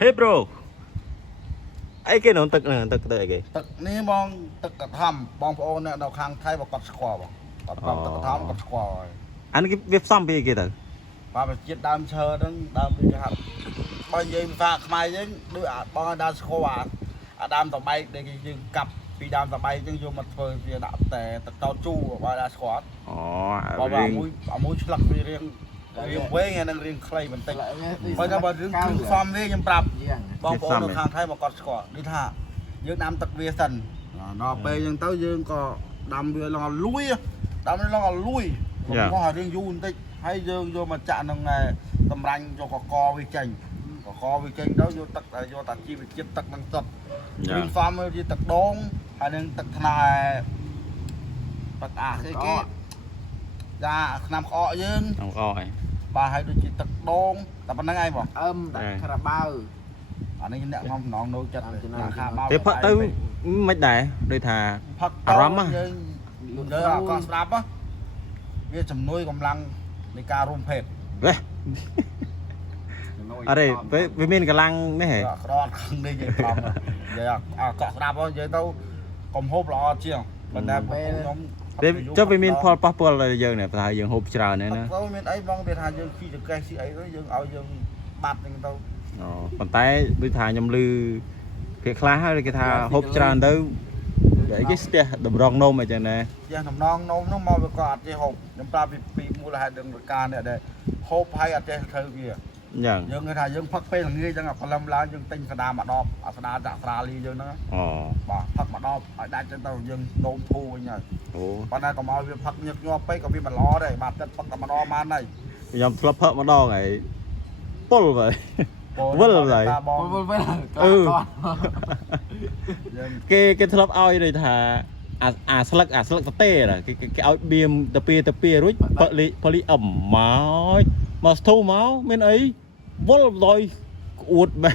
Hey bro, ai cái nó tật nè, tật tật cái. ទឹកនេះបងទឹកកថាបងប្អូនអ្នកនៅខាងថៃបើគាត់ស្គាល់បងគាត់ប្រាប់ទឹកកថាគាត់ស្គាល់ហើយ Anh cái việc xong về cái tật. បាទជាតិដើមឈើហ្នឹងដើមដូចគេហៅបើនិយាយភាសាខ្មែរយើងដូចបងឲ្យដើមស្គាល់អាដើមតបែកដែលគេយើងកាប់ពីដើមតបែកយើងយកមកធ្វើវាដាក់តែទឹកតោជូរបើដើមស្គាល់ Ồ, បើ riêng. មួយឆ្លឹកវារៀងវែងហើយនឹងរៀងខ្លីបន្តិចបើថាបើរឿងគឺសំវាខ្ញុំប្រាប់បងប្អូននៅខាងថៃមកគាត់ស្គាល់នេះថាយើងដាំទឹកវាសិនដល់ពេលយើងទៅយើងក៏ដាំវាឡងឲ្យលួយដាំវាឡងឲ្យលួយក៏ឲ្យរៀងយូរបន្តិចហើយយើងយកមកចាក់នឹងតម្រាញយកកកវាចេញទៅយកទឹកយកតាជីវជាតិទឹកនឹងទឹករៀងសំវាទឹកដងហើយនឹងទឹកថ្នាទឹកអាគេចាឆ្នាំក្អកយើង Không coi. បាទហើយដូចជាទឹកដងតែប៉ុណ្្នឹងឯងបង អឹមដាក់ក្រាបាវ អានេះអ្នកងំណងនៅចិត្តខាបោ Thế phật tới mấy đại, đây thà. ផឹកតយើងអកស្ដាប់វាជំនួយកម្លាំងនៃការរួមភេទ Đấy. Ở đây với miền cái lăng đấy hả? ក្រអត់ខឹងនេះយើងត្រង់និយាយអកស្ដាប់និយាយទៅកុំហូបល្អជាងប៉ុន្តែខ្ញុំ Để cho với miền Paul Paul là giờ này, phải giờ hộp trà này nè. ទៅមានអីបងវាថាយើងขี้ចង្កេះស៊ីអីទៅយើងឲ្យយើងបាត់ហ្នឹងទៅ Còn tay bây thà nhầm lư cái khá hay cái thà hộp trà đâu để cái stia đầm rong nôm này cho nè. យ៉ាងដំណងនោមនោះមកវាក៏អត់ចេះហូបខ្ញុំប្រាប់ពីមូលហេតុដឹងប្រការនេះដែរហូបហើយអត់ចេះធ្វើវា Nhằng. យើងគេថាយើងផឹកពេលល្ងាចចឹងអាព្រលឹមឡើងយើងទិញស្ដាមកដបអាស្ដាចាក់ស្រាលីយើងហ្នឹង Ồ. បាទផឹកមកដបឲ្យដាច់ចឹងទៅយើងនោមធូរវិញហើយ Ồ. ប៉ុន្តែកុំឲ្យវាផឹកញឹកញាប់ពេកក៏វាមិនល្អដែរបាទទឹកផឹកតែម្ដងបានហើយ Nhầm flop hợ mà đo này. Paul vậy. Vâng rồi. បង វិញ Ừ. យើង Cái flop ao đây thà slug tê là cái ao biêm tập pia rút poly ẩm máu mà thu máu bên ấy vốn rồi uột về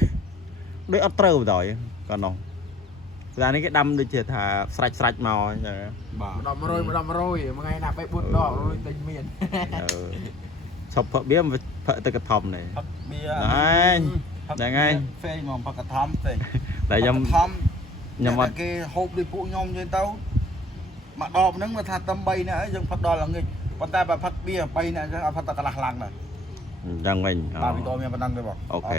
đôi ớt trâu rồi còn không ra đến cái đâm đi chỉ thà sạch màu rồi បាទ ដល់100មួយថ្ងៃណាបែប4ដងរួចទិញមាន sọc phở biếm phở từ cái thòng này ផឹកបៀ đấy đấy ngay ផ្សេងមកផឹកកថំផ្សេង để nhầm ថំ nhầm តែ mặt គេហូបដូចពួកខ្ញុំនិយាយទៅមកដបហ្នឹងវាថាតែ3នាក់យើងផឹកដល់ល្ងាចប៉ុន្តែបើផឹកបៀ3នាក់អញ្ចឹងអត់ផឹកតែកន្លះឡើងដែរ đang mình បាទវីដេអូមានប៉ុណ្ណឹងទេបង ok